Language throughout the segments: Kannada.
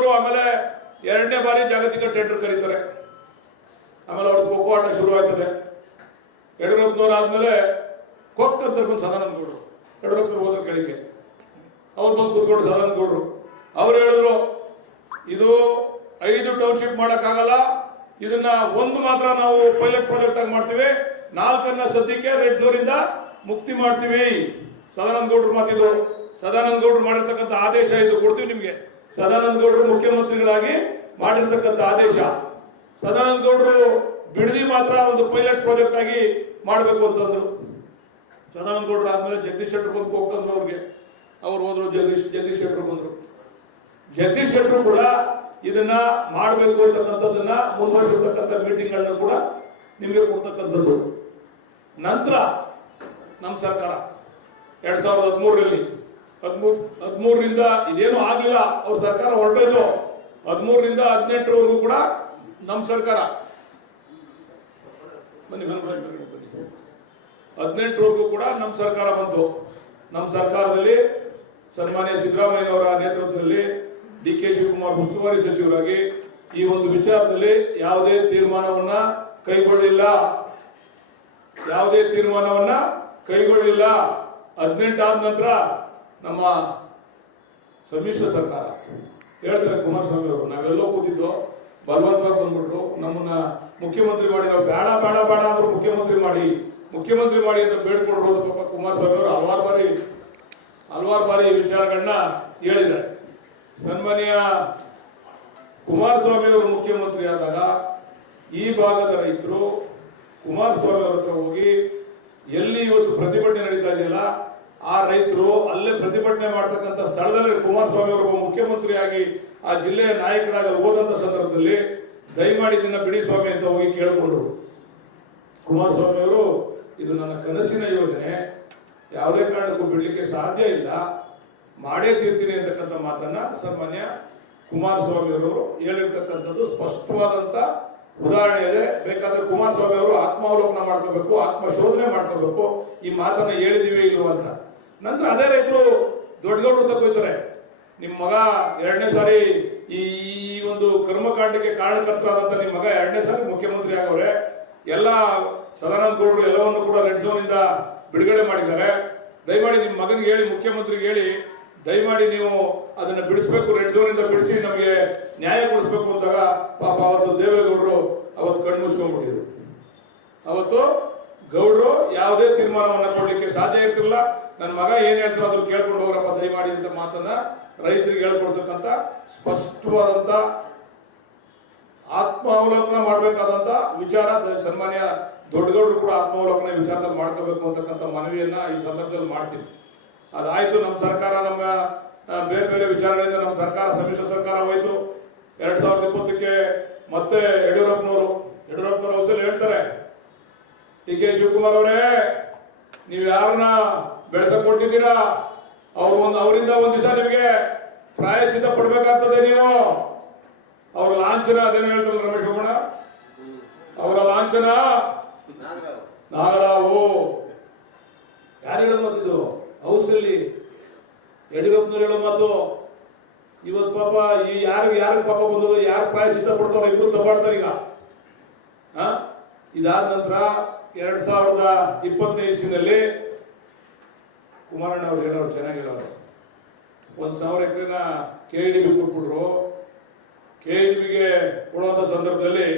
ಯಡಿಯೂರಪ್ಪನವರು ಆಮೇಲೆ 2ನೇ ಬಾರಿ ಜಾಗತಿಕ ಟೆಂಡರ್ ಕರೀತಾರೆ. ಆಮೇಲೆ ಅವ್ರ ಖೋಖೋ ಆಟ ಶುರು ಆಗ್ತದೆ. ಯಡಿಯೂರಪ್ಪನವರು ಆದ್ಮೇಲೆ ಕೊಕ್ ಅಂತ ಬಂದು ಸದಾನಂದ ಗೌಡರು, ಯಡಿಯೂರಪ್ಪನವ್ರು ಹೋದ್ರೆ ಕೇಳಿಕೆ ಅವ್ರು ಬಂದು ಕೂತ್ಕೊಂಡು ಸದಾನಂದ ಗೌಡರು ಅವ್ರು ಹೇಳಿದ್ರು, ಇದು 5 ಟೌನ್ಶಿಪ್ ಮಾಡಕ್ಕಾಗಲ್ಲ, ಇದನ್ನ ಒಂದು ಮಾತ್ರ ನಾವು ಪೈಲಟ್ ಪ್ರಾಜೆಕ್ಟ್ ಆಗಿ ಮಾಡ್ತೀವಿ, 4 ಸದ್ಯಕ್ಕೆ ರೆಡ್ ಝೋನ್ ಇಂದ ಮುಕ್ತಿ ಮಾಡ್ತೀವಿ. ಸದಾನಂದ ಗೌಡರು ಮಾತಿದು, ಸದಾನಂದ ಗೌಡರು ಮಾಡಿರ್ತಕ್ಕಂಥ ಆದೇಶ ಇದು ಕೊಡ್ತೀವಿ ನಿಮ್ಗೆ. ಸದಾನಂದ ಗೌಡರು ಮುಖ್ಯಮಂತ್ರಿಗಳಾಗಿ ಮಾಡಿರ್ತಕ್ಕಂಥ ಆದೇಶ. ಸದಾನಂದ ಗೌಡರು ಬಿಡದಿ ಮಾತ್ರ ಒಂದು ಪೈಲಟ್ ಪ್ರಾಜೆಕ್ಟ್ ಆಗಿ ಮಾಡಬೇಕು ಅಂತಂದ್ರು. ಸದಾನಂದ ಗೌಡರು ಆದ್ಮೇಲೆ ಜಗದೀಶ್ ಶೆಟ್ಟರ್ ಬಂದು ಹೋಗ್ತಂದ್ರು ಅವ್ರಿಗೆ. ಅವ್ರು ಹೋದ್ರು, ಜಗದೀಶ್ ಶೆಟ್ಟರ್ ಬಂದ್ರು. ಜಗದೀಶ್ ಶೆಟ್ಟರು ಕೂಡ ಇದನ್ನ ಮಾಡಬೇಕು ಅಂತಕ್ಕಂಥದ್ದನ್ನ ಮುಂದುವರಿಸಿರ್ತಕ್ಕಂಥ ಮೀಟಿಂಗ್ಗಳನ್ನ ಕೂಡ ನಿಮಗೆ ಕೊಡ್ತಕ್ಕಂಥದ್ದು. ನಂತರ ನಮ್ಮ ಸರ್ಕಾರ 2013ರಲ್ಲಿ 13ರಿಂದ ಇದೇನು ಆಗ್ಲಿಲ್ಲ, ಅವ್ರ ಸರ್ಕಾರ ಹೊರಟೋಯ್ತು. 13ರಿಂದ 18ರವರೆಗೂ ಕೂಡ ನಮ್ಮ ಸರ್ಕಾರ, ಬನ್ನಿ 18ರವರೆಗೂ ಕೂಡ ನಮ್ಮ ಸರ್ಕಾರ ಬಂತು. ನಮ್ಮ ಸರ್ಕಾರದಲ್ಲಿ ಸನ್ಮಾನ್ಯ ಸಿದ್ದರಾಮಯ್ಯನವರ ನೇತೃತ್ವದಲ್ಲಿ ಡಿ.ಕೆ. ಶಿವಕುಮಾರ್ ಉಸ್ತುವಾರಿ ಸಚಿವರಾಗಿ ಈ ಒಂದು ವಿಚಾರದಲ್ಲಿ ಯಾವುದೇ ತೀರ್ಮಾನವನ್ನ ಕೈಗೊಳ್ಳಿಲ್ಲ. 18 ಆದ ನಂತರ ನಮ್ಮ ಸಮ್ಮಿಶ್ರ ಸರ್ಕಾರ ಹೇಳ್ತಾರೆ ಕುಮಾರಸ್ವಾಮಿ ಅವರು, ನಾವೆಲ್ಲೋ ಕೂತಿದ್ದೋ ಬಲವಂತವಾಗಿ ಬಂದ್ಬಿಟ್ರು, ನಮ್ಮನ್ನ ಮುಖ್ಯಮಂತ್ರಿ ಮಾಡಿ, ನಾವು ಬೇಡ ಬೇಡ ಬೇಡ ಅಂದ್ರು ಮುಖ್ಯಮಂತ್ರಿ ಮಾಡಿ ಅಂತ ಬೇಡ್ಕೊಡ್ರು. ಪಾಪ ಕುಮಾರಸ್ವಾಮಿ ಅವರು ಹಲವಾರು ಬಾರಿ ಈ ವಿಚಾರಗಳನ್ನ ಹೇಳಿದ್ದಾರೆ. ಸನ್ಮಾನ್ಯ ಕುಮಾರಸ್ವಾಮಿ ಅವರು ಮುಖ್ಯಮಂತ್ರಿ ಆದಾಗ ಈ ಭಾಗದ ರೈತರು ಕುಮಾರಸ್ವಾಮಿ ಅವರ ಹತ್ರ ಹೋಗಿ, ಎಲ್ಲಿ ಇವತ್ತು ಪ್ರತಿಭಟನೆ ನಡೀತಾ ಇದೆಯಲ್ಲ ಆ ರೈತರು ಅಲ್ಲೇ ಪ್ರತಿಭಟನೆ ಮಾಡ್ತಕ್ಕಂಥ ಸ್ಥಳದಲ್ಲಿ ಕುಮಾರಸ್ವಾಮಿ ಅವರು ಮುಖ್ಯಮಂತ್ರಿಯಾಗಿ ಆ ಜಿಲ್ಲೆಯ ನಾಯಕರಾಗಿ ಹೋದಂತ ಸಂದರ್ಭದಲ್ಲಿ ದಯಮಾಡಿ ಇದನ್ನ ಬಿಡಿ ಸ್ವಾಮಿ ಅಂತ ಹೋಗಿ ಕೇಳಿಕೊಂಡ್ರು. ಕುಮಾರಸ್ವಾಮಿ ಅವರು, ಇದು ನನ್ನ ಕನಸಿನ ಯೋಜನೆ, ಯಾವುದೇ ಕಾರಣಕ್ಕೂ ಬಿಡ್ಲಿಕ್ಕೆ ಸಾಧ್ಯ ಇಲ್ಲ, ಮಾಡೇ ತೀರ್ತೀನಿ ಅಂತಕ್ಕಂಥ ಮಾತನ್ನ ಸನ್ಮಾನ್ಯ ಕುಮಾರಸ್ವಾಮಿ ಅವರು ಹೇಳಿರ್ತಕ್ಕಂಥದ್ದು ಸ್ಪಷ್ಟವಾದಂತ ಉದಾಹರಣೆ ಇದೆ. ಬೇಕಾದ್ರೆ ಕುಮಾರಸ್ವಾಮಿ ಅವರು ಆತ್ಮಾವಲೋಕನ ಮಾಡ್ಕೋಬೇಕು, ಆತ್ಮಶೋಧನೆ ಮಾಡ್ಕೋಬೇಕು, ಈ ಮಾತನ್ನ ಹೇಳಿದೀವಿ ಇಲ್ವ ಅಂತ. ನಂತರ ಅದೇ ರೈತರು ದೊಡ್ಡಗೌಡರು ತಗೋಯ್ತಾರೆ, ನಿಮ್ಮ ಮಗ 2ನೇ ಸಾರಿ ಈ ಒಂದು ಕರ್ಮಕಾಂಡಕ್ಕೆ ಕಾರಣಕರ್ತರಾದಂತ ನಿಮ್ಮ ಮಗ 2ನೇ ಸಾರಿ ಮುಖ್ಯಮಂತ್ರಿ ಆಗವ್ರೆ, ಎಲ್ಲ ಸದಾನಂದ ಗೌಡರು ಎಲ್ಲವನ್ನು ಕೂಡ ರೆಡ್ ಝೋನ್ ಇಂದ ಬಿಡುಗಡೆ ಮಾಡಿದ್ದಾರೆ, ದಯಮಾಡಿ ನಿಮ್ಮ ಮಗನಿಗೆ ಹೇಳಿ, ಮುಖ್ಯಮಂತ್ರಿಗೆ ಹೇಳಿ, ದಯಮಾಡಿ ನೀವು ಅದನ್ನ ಬಿಡಿಸ್ಬೇಕು, ರೆಡ್ ಝೋನ್ ಇಂದ ಬಿಡಿಸಿ ನಮಗೆ ನ್ಯಾಯ ಕೊಡಿಸ್ಬೇಕು ಅಂದಾಗ ಪಾಪ ಅವತ್ತು ದೇವೇಗೌಡರು ಅವತ್ತು ಕಣ್ಣು ಮುಚ್ಕೊಂಡ್ಬಿಟ್ಟಿದ್ರು. ಅವತ್ತು ಗೌಡರು ಯಾವುದೇ ತೀರ್ಮಾನವನ್ನ ಕೊಡ್ಲಿಕ್ಕೆ ಸಾಧ್ಯ ಇರ್ತಿಲ್ಲ. ನನ್ನ ಮಗ ಏನ್ ಹೇಳ್ತಾರೋ ಅದು ಕೇಳ್ಕೊಂಡು ಹೋಗ್ರಪ್ಪ ದಯಮಾಡಿ ಅಂತ ಮಾತನ್ನ ರೈತರಿಗೆ ಹೇಳ್ಕೊಡ್ತಕ್ಕಂಥ ಸ್ಪಷ್ಟವಾದಂತ ಆತ್ಮಾವಲೋಕನ ಮಾಡಬೇಕಾದಂತ ವಿಚಾರ ಸನ್ಮಾನ್ಯ ದೊಡ್ಡಗೌಡರು ಕೂಡ ಆತ್ಮಾವಲೋಕನ ವಿಚಾರದಲ್ಲಿ ಮಾಡ್ಕೋಬೇಕು ಅಂತಕ್ಕಂಥ ಮನವಿಯನ್ನ ಈ ಸಂದರ್ಭದಲ್ಲಿ ಮಾಡ್ತೀವಿ. ಅದಾಯ್ತು. ನಮ್ಮ ಸರ್ಕಾರ, ನಮ್ಮ ಬೇರೆ ಬೇರೆ ವಿಚಾರಗಳಿಂದ ನಮ್ಮ ಸರ್ಕಾರ ಸಮ್ಮಿಶ್ರ ಸರ್ಕಾರ ಹೋಯ್ತು. 2020ಕ್ಕೆ ಮತ್ತೆ ಯಡಿಯೂರಪ್ಪನವರು ಅವಸಲ್ಲಿ ಹೇಳ್ತಾರೆ, ಡಿ.ಕೆ. ಶಿವಕುಮಾರ್ ಅವರೇ, ನೀವು ಯಾರನ್ನ ಬೆಳೆಸಕ್ ಕೊಟ್ಟಿದ್ದೀರಾ, ಅವರಿಂದ ಒಂದ್ ದಿವಸ ನಿಮಗೆ ಪ್ರಾಯಶ್ಚಿತ್ತ ಪಡ್ಬೇಕಾಗ್ತದೆ. ನೀವು ಅವ್ರ ಲಾಂಛನ ಅದೇನು ಹೇಳ್ತಾರಲ್ಲ ರಮೇಶ್ ಗೌಡ, ಅವರ ಲಾಂಛನ ನಾಗರಾವು. ಯಾರು ಹೇಳೋ ಮಾತಿದ್ದು? ಹೌಸಲ್ಲಿ ಯಡಿಯೂರಪ್ಪನವ್ರು ಹೇಳೋ ಮಾತು. ಇವತ್ತು ಪಾಪ ಈ ಯಾರಿಗೆ ಪಾಪ ಬಂದದ, ಯಾರು ಪ್ರಾಯಶ್ಚಿತ್ತ ಪಡ್ತಾರೋ ಇಬ್ರು ತಪಾಡ್ತಾರೆ ಈಗ. ಇದಾದ ನಂತರ 2020ನೇ ಇಸ್ವಿನಲ್ಲಿ ಕುಮಾರಣ್ಣ ಅವ್ರು ಹೇಳೋರು, ಚೆನ್ನಾಗಿ ಹೇಳೋರು, 1,000 ಎಕರೆನ KIDB ಕೊಟ್ಬಿಟ್ರು. KIDBಗೆ ಕೊಡುವಂತ ಸಂದರ್ಭದಲ್ಲಿ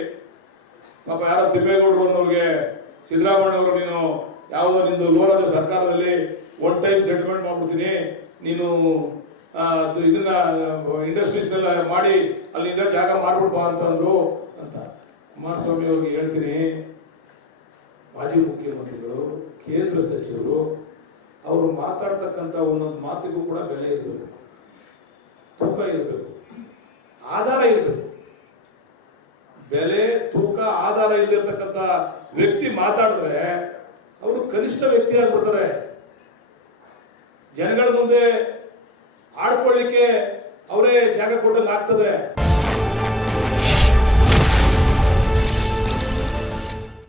ಪಾಪ ಯಾರೋ ತಿಮ್ಮೇಗೌಡರು ಅನ್ನೋರಿಗೆ ಸಿದ್ದರಾಮಯ್ಯ ಅವರು, ನೀನು ಯಾವುದೋ ನಿಂದು ಲೋನ್ ಆದ ಸರ್ಕಾರದಲ್ಲಿ 1 ಟೈಮ್ ಸೆಟಲ್ಮೆಂಟ್ ಮಾಡ್ಬಿಡ್ತೀನಿ, ನೀನು ಇದನ್ನ ಇಂಡಸ್ಟ್ರೀಸ್ ಎಲ್ಲ ಮಾಡಿ ಅಲ್ಲಿಂದ ಜಾಗ ಮಾಡ್ಬಿಡ್ಬಾ ಅಂತಂದ್ರು ಅಂತ. ಕುಮಾರಸ್ವಾಮಿ ಅವ್ರಿಗೆ ಹೇಳ್ತೀನಿ, ಮಾಜಿ ಮುಖ್ಯಮಂತ್ರಿಗಳು, ಕೇಂದ್ರ ಸಚಿವರು, ಅವರು ಮಾತಾಡ್ತಕ್ಕಂಥ ಒಂದೊಂದು ಮಾತಿಗೂ ಕೂಡ ಬೆಲೆ ಇರಬೇಕು, ತೂಕ ಇರಬೇಕು, ಆಧಾರ ಇರಬೇಕು. ಬೆಲೆ, ತೂಕ, ಆಧಾರ ಇಲ್ಲಿರ್ತಕ್ಕಂಥ ವ್ಯಕ್ತಿ ಮಾತಾಡಿದ್ರೆ ಅವರು ಕನಿಷ್ಠ ವ್ಯಕ್ತಿ ಆಗ್ಬಿಡ್ತಾರೆ. ಜನಗಳ ಮುಂದೆ ಆಡ್ಕೊಳ್ಳಿಕ್ಕೆ ಅವರೇ ಜಾಗ ಕೊಟ್ಟಂಗೆ ಆಗ್ತದೆ.